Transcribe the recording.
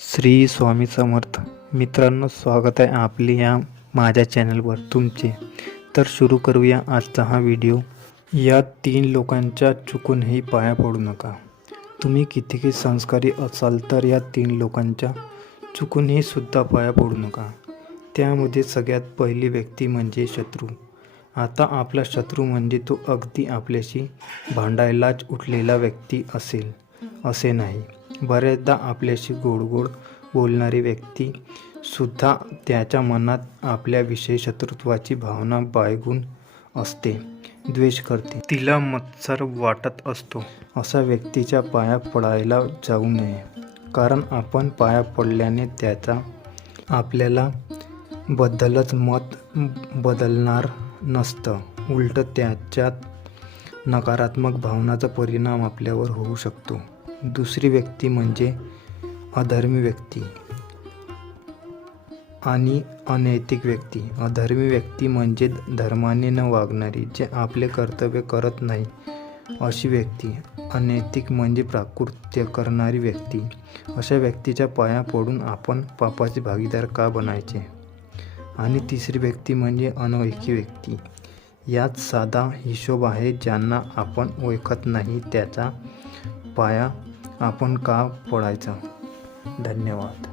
श्री स्वामी समर्थ. मित्रांनो, स्वागत आहे आपली या माझ्या चॅनलवर तुमचे. तर सुरू करूया आजचा हा व्हिडिओ. या 3 लोकांच्या चुकूनही पाया पडू नका. तुम्ही कितीही संस्कारी असाल तर या 3 लोकांच्या चुकूनही सुद्धा पाया पडू नका. त्यामध्ये सगळ्यात पहिली व्यक्ती म्हणजे शत्रू. आता आपला शत्रू म्हणजे तो अगदी आपल्याशी भांडायलाच उठलेला व्यक्ती असेल असे नाही. बऱ्याचदा आपल्याशी गोड गोड बोलणारी व्यक्ती सुद्धा त्याच्या मनात आपल्याविषयी शत्रुत्वाची भावना बाळगून असते, द्वेष करते, तिला मत्सर वाटत असतो. अशा व्यक्तीच्या पाया पडायला जाऊ नये, कारण आपण पाया पडल्याने त्याचा आपल्याला बद्दलच मत बदलणार नसतं. उलट त्याच्यात नकारात्मक भावनांचा परिणाम आपल्यावर होऊ शकतो. दुसरी व्यक्ती म्हणजे अधर्मी व्यक्ती आणि अनैतिक व्यक्ती. अधर्मी व्यक्ती म्हणजे धर्माने न वागणारी, जे आपले कर्तव्य करत नाही अशी व्यक्ती. अनैतिक म्हणजे प्राकृत्य करणारी व्यक्ती. अशा व्यक्तीच्या पाया पडून आपण पापाचे भागीदार का बनायचे. आणि तिसरी व्यक्ती म्हणजे अनोळखी व्यक्ती. यात साधा हिशोब आहे. ज्यांना आपण ओळखत नाही त्याचा पाया आपण का पडायचा. धन्यवाद.